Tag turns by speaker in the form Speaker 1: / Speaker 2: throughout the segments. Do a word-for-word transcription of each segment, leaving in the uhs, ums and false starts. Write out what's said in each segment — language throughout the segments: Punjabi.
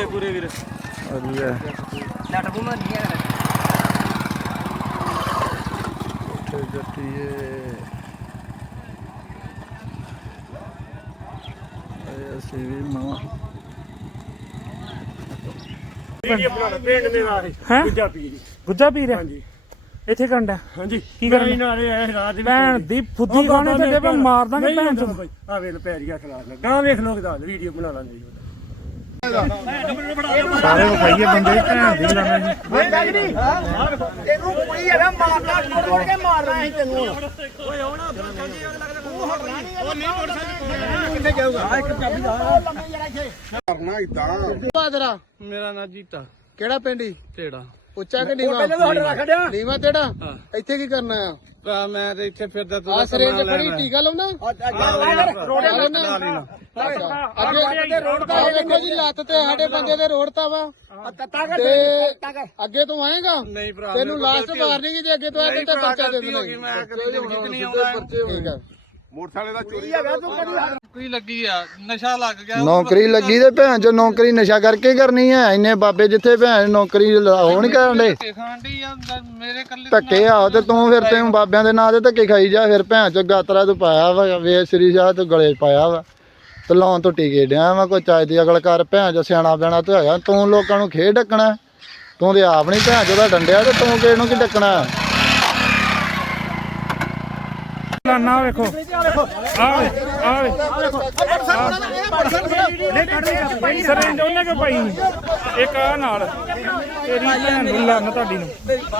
Speaker 1: ਪੂਰੇ ਪੂਰੇ ਵੀਰ
Speaker 2: ਵਧੀਆ
Speaker 1: ਲੱਟ ਬੂਮਾ ਨਹੀਂ ਹੈ
Speaker 2: ਉੱਥੇ ਜੱਟੀਏ ਇਹ ਅਸੀਂ ਵੀ ਮਾਂ
Speaker 1: ਪਿੰਡ ਦੇ ਨਾਲ ਗੁੱਜਾ ਪੀਰ
Speaker 3: ਗੁੱਜਾ ਪੀਰ ਹੈ
Speaker 1: ਹਾਂਜੀ
Speaker 3: ਇੱਥੇ ਕੰਡਾ
Speaker 1: ਹਾਂਜੀ
Speaker 3: ਕੀ ਕਰਨ
Speaker 1: ਨਾਲੇ ਰਾਤ ਦੇ
Speaker 3: ਭੈਣ ਦੀ ਫੁੱਦੀ ਗਾਣੇ ਤੇ ਜੇ ਮਾਰ ਦਾਂਗੇ ਭੈਣ ਚੋਦ
Speaker 1: ਆ ਵੇਖ ਪੈਰੀਆ ਖਲਾ ਲੈ ਗਾਂ ਵੇਖ ਲੋਕ ਦਾ ਵੀਡੀਓ ਬਣਾ ਲਾਂਗੇ ਜੀ
Speaker 3: ਸਾਰੇ ਵਿਖਾਈਏ ਬੰਦੇ ਭੈਣ ਦੀ ਲਾਣਾ ਜੀ
Speaker 1: ਤੈਨੂੰ ਕੋਈ ਹੈਗਾ ਮਾਰਨਾ ਤੋੜ ਕੇ ਮਾਰਨਾ ਅਸੀਂ ਤੈਨੂੰ ਓਏ ਆਉਣਾ ਉਹ ਨਹੀਂ ਤੋੜ ਸਕਦਾ ਕਿੱਥੇ ਜਾਊਗਾ ਆ ਇੱਕ ਚਾਬੀ ਦਾ
Speaker 2: ਕਰਨਾ ਇਦਾਂ
Speaker 4: ਬਾਦਰਾ
Speaker 1: ਮੇਰਾ ਨਾਂ ਜੀਤਾ
Speaker 4: ਕਿਹੜਾ ਪਿੰਡੀ
Speaker 1: ਢੇੜਾ
Speaker 4: ਉੱਚਾ ਕਿ ਨੀਵਾ ਨੀਵਾ ਤੇੜਾ ਇੱਥੇ ਕੀ ਕਰਨਾ ਆ
Speaker 1: ਭਰਾ ਮੈਂ ਤੇ ਇੱਥੇ ਫਿਰਦਾ
Speaker 4: ਆ ਸਿਰੇਂਜ ਫੜੀ ਟੀਕਾ ਲਾਉਣਾ ਅੱਗੇ ਰੋਡ ਤਾਂ ਵੇਖੋ ਜੀ ਲੱਤ ਤੇ ਸਾਡੇ ਬੰਦੇ ਦੇ ਰੋਡ ਤਾਂ ਵਾ ਤੇ ਅੱਗੇ ਤੋਂ ਆਏਗਾ
Speaker 1: ਨਹੀਂ ਭਰਾ
Speaker 4: ਤੈਨੂੰ ਲਾਸਟ ਵਾਰਨਿੰਗ ਜੇ ਅੱਗੇ ਤੋਂ ਆਏ ਤੇ ਪਰਚਾ ਦੇ ਦੇਣਾ
Speaker 1: ਮੈਂ ਕਦੇ ਜ਼ਿੰਦਗੀ ਨਹੀਂ ਆਉਂਦਾ
Speaker 4: ਠੀਕ ਆ
Speaker 2: ਮੋਟਰਸਾਈਕਲ ਦਾ ਚੋਰੀ ਹੈਗਾ ਤੂੰ
Speaker 1: ਕੋਈ ਲੱਗੀ ਆ ਨਸ਼ਾ ਲੱਗ ਗਿਆ
Speaker 2: ਨੌਕਰੀ ਲੱਗੀ ਤੇ ਭੈਣ ਚੋ ਨੌਕਰੀ ਨਸ਼ਾ ਕਰਕੇ ਕਰਨੀ ਐ ਇੰਨੇ ਬਾਬੇ ਜਿੱਥੇ ਭੈਣ ਨੌਕਰੀ ਹੋ ਨਹੀਂ ਕਰਨ ਦੇ
Speaker 1: ਖਾਂਡੀ ਆ ਮੇਰੇ ਕੱਲੇ
Speaker 2: ਧੱਕੇ ਆ ਤੇ ਤੂੰ ਫਿਰ ਤੈਨੂੰ ਬਾਬਿਆਂ ਦੇ ਨਾਂ ਤੇ ਧੱਕੇ ਖਾਈ ਜਾ ਫਿਰ ਭੈਣ ਚੋ ਗਾਤਰਾ ਤੂੰ ਪਾਇਆ ਵਾ ਵੇ ਸ੍ਰੀ ਸ਼ਾਹ ਤੂੰ ਗਲੇ ਪਾਇਆ ਵਾ ਤੇ ਲਾਉਣ ਤੋਂ ਟੀਕੇ ਡਿਆ ਵਾ ਕੋਈ ਚਾਹ ਦੀ ਅਗਲ ਕਰ ਭੈਣ ਚੋ ਸਿਆਣਾ ਬਿਆਣਾ ਤੂੰ ਹੈਗਾ ਤੂੰ ਲੋਕਾਂ ਨੂੰ ਖੇਡ ਡੱਕਣਾ ਤੂੰ ਤੇ ਆਪ ਨਹੀਂ ਭੈਣ ਚੋ ਦਾ ਡੰਡਿਆ ਤੇ ਤੂੰ ਕਿਹਨੂੰ ਕੀ ਡੱਕਣਾ
Speaker 3: ਲਾਨਾ ਵੇਖੋ ਆਵੇ ਆਵੇ ਸਰੇਂਜ ਉਹਨੇ ਕਿ ਪਾਈ ਇੱਕ ਆ ਨਾਲ ਤੇਰੀ ਭੈਣ ਨੂੰ ਲੰਨ ਤੁਹਾਡੀ ਨੂੰ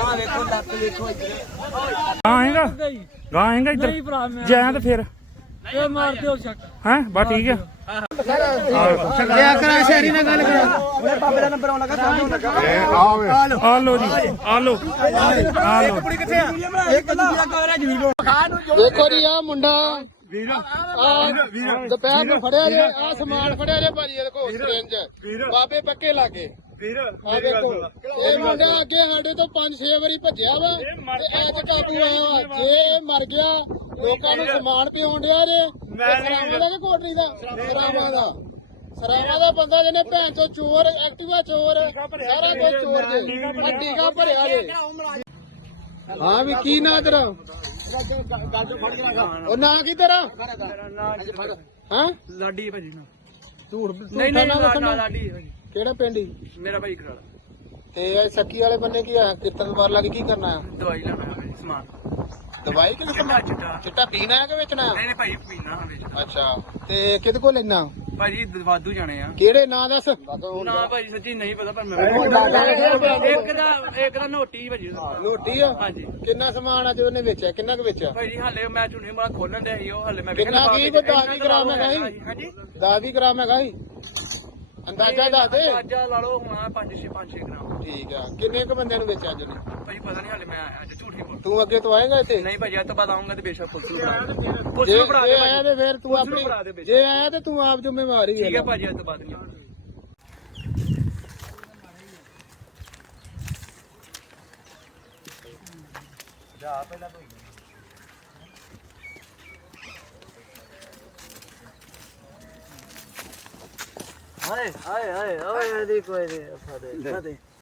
Speaker 3: ਗਾਂ ਆਏਗਾ ਗਾਂ ਆਏਗਾ ਇੱਧਰ ਜੈ ਤੇ ਫਿਰ
Speaker 1: ਇਹ ਮਾਰ ਦਿਓ ਸ਼ੱਕ
Speaker 3: ਹੈ ਬਾ ਠੀਕ ਆ
Speaker 4: ਲਿਆ ਕਰਾ ਸ਼ਹਿਰੀ ਨਾਲ ਗੱਲ ਕਰਾ
Speaker 1: ਉਹਨੇ ਬਾਬੇ ਦਾ ਨੰਬਰ ਆਉਣ ਲੱਗਾ ਸਾਹਮਣੇ ਲੱਗਾ
Speaker 3: ਆ ਲੋ ਜੀ ਆ ਲੋ ਆ ਲੋ
Speaker 1: ਕੁੜੀ ਕਿੱਥੇ ਆ ਇੱਕ ਦੂਜਾ ਕਵਰੇਜ ਨਹੀਂ ਲੋ
Speaker 4: ਦੇਖੋ ਜੀ ਆ ਮੁੰਡਾ ਵੀਰ ਆ ਦੁਪਹਿਰ ਨੂੰ ਫੜਿਆ ਜੇ ਆ ਸਮਾਨ ਫੜਿਆ ਜੇ ਭਾਜੀ ਇਹਦੇ ਕੋਲ ਸਿਰੰਜ ਬਾਬੇ ਪੱਕੇ ਲਾਗੇ
Speaker 1: ਵੀਰ
Speaker 4: ਆ ਦੇਖੋ ਇਹ ਮੁੰਡਾ ਅੱਗੇ ਸਾਡੇ ਤੋਂ ਪੰਜ ਛੇ ਵਾਰੀ ਭੱਜਿਆ ਵਾ ਤੇ ਐਤ ਕਾਬੂ ਆਇਆ ਵਾ ਜੇ ਇਹ ਮਰ ਗਿਆ ਲੋਕਾਂ ਨੂੰ ਸਮਾਨ ਪਿਉਣ ਡਿਆ ਜੇ ਸਰਾਵਾਂ ਦਾ ਕਿ ਕੋਟਰੀ ਦਾ ਸਰਾਵਾਂ ਦਾ ਸਰਾਵਾਂ ਦਾ ਬੰਦਾ ਜਿਹਨੇ ਭੈਣ ਚੋ ਚੋਰ ਐਕਟਿਵਾ ਚੋਰ ਸਾਰਾ ਕੁਝ ਚੋਰ ਜੇ ਟੀਕਾ ਭਰਿਆ ਜੇ ਹਾਂ ਵੀ ਕੀ ਨਾਂ ਤੇਰਾ ਉਹ ਨਾਂ ਕੀ ਤੇਰਾ ਹਾਂ
Speaker 1: ਲਾਡੀ ਭਾਜੀ ਨਾ
Speaker 4: ਝੂਠ
Speaker 1: ਨਹੀਂ ਨਹੀਂ ਨਾ ਲਾਡੀ ਭਾਜੀ
Speaker 4: ਕਿਹੜਾ ਪਿੰਡ ਹੀ
Speaker 1: ਮੇਰਾ ਭਾਈ ਕਰਾਲਾ
Speaker 4: ਤੇ ਇਹ ਸੱਕੀ ਵਾਲੇ ਬੰਨੇ ਕੀ ਆ ਕੀਰਤਨ ਦਰਬਾਰ ਲਾ ਕੇ ਕੀ ਕਰਨਾ ਆ
Speaker 1: ਦਵਾਈ ਲੈਣਾ ਹੈ ਭਾਜੀ ਸਮਾਨ
Speaker 4: ਦਵਾਈ ਕਿ
Speaker 1: ਚਿੱਟਾ ਚਿੱਟਾ
Speaker 4: ਚਿੱਟਾ ਪੀਣਾ ਹੈ ਕਿ ਵੇਚਣਾ
Speaker 1: ਨਹੀਂ ਨਹੀਂ ਭਾਈ ਪੀਣਾ ਹਮੇਸ਼ਾ
Speaker 4: ਅੱਛਾ ਤੇ ਕਿਹਦੇ ਕੋਲ ਲੈਣਾ
Speaker 1: ਭਾਜੀ ਵਾਧੂ ਜਾਣੇ ਆ
Speaker 4: ਕਿਹੜੇ ਨਾਂ ਦੱਸ
Speaker 1: ਨਾ ਭਾਜੀ ਸੱਚੀ ਨਹੀਂ ਪਤਾ ਪਰ ਮੈਂ ਇੱਕ ਦਾ ਇੱਕ ਦਾ ਨੋਟੀ ਭਾਜੀ
Speaker 4: ਲੋਟੀ ਆ
Speaker 1: ਹਾਂਜੀ
Speaker 4: ਕਿੰਨਾ ਸਮਾਨ ਅੱਜ ਉਹਨੇ ਵੇਚਿਆ ਕਿੰਨਾ ਕੁ ਵੇਚਿਆ
Speaker 1: ਭਾਜੀ ਹਾਲੇ ਮੈਂ ਝੁਣੀ ਮਾਰ ਖੋਲਣ ਦੇ ਸੀ ਉਹ ਹਾਲੇ ਮੈਂ
Speaker 4: ਕਿੰਨਾ ਕੀ ਕੋਈ ਦਸ ਵੀਹ ਗ੍ਰਾਮ ਹੈਗਾ ਸੀ
Speaker 1: ਹਾਂਜੀ
Speaker 4: ਦਸ ਵੀਹ ਗ੍ਰਾਮ ਹੈਗਾ ਸੀ ਅੰਦਾਜ਼ਾ ਦੱਸ ਦੇ
Speaker 1: ਅੰਦਾਜ਼ਾ ਲਾ ਲਓ ਹੁਣ ਪੰਜ ਛੇ ਪੰਜ ਛੇ ਗ੍ਰਾਮ
Speaker 4: ਠੀਕ ਆ ਕਿੰਨੇ ਕੁ ਬੰਦਿਆਂ ਨੂੰ ਵੇਚਿਆ ਅੱਜ ਨੇ
Speaker 1: ਭਾਜੀ ਪਤਾ ਨਹੀਂ ਹਾਲੇ ਮੈਂ ਅੱਜ ਝੂਠ ਹੀ ਬੋਲ
Speaker 4: ਤੂੰ ਅੱਗੇ ਤੋਂ ਆਏਗਾ ਇੱਥੇ
Speaker 1: ਨਹੀਂ ਭਾਜੀ ਅੱਜ ਤੋਂ ਬਾਅਦ ਆਉਂਗਾ ਤੇ ਬੇਸ਼ੱਕ ਪੁਲਿਸ ਨੂੰ ਬਣਾ ਪੁਲਿਸ
Speaker 4: ਜੇ
Speaker 1: ਨੂੰ ਬਣਾ
Speaker 4: ਜੇ
Speaker 1: ਦੇ
Speaker 4: ਆਇਆ ਤੇ ਫਿਰ ਤੂੰ ਆਪਣੀ ਜੇ ਆਇਆ ਤੇ ਤੂੰ ਆਪ ਜ਼ਿੰਮੇਵਾਰ ਹੀ
Speaker 1: ਠੀਕ ਹੈ
Speaker 4: ਹੈ
Speaker 1: ਭਾਜੀ ਅੱਜ ਤੋਂ ਬਾਅਦ ਨਹੀਂ ਹਾਏ ਹਾਏ ਹਾਏ ਓਏ ਇਹਦੀ ਕੋਈ ਨਹੀਂ ਫਾਦੇ ਫਾਦੇ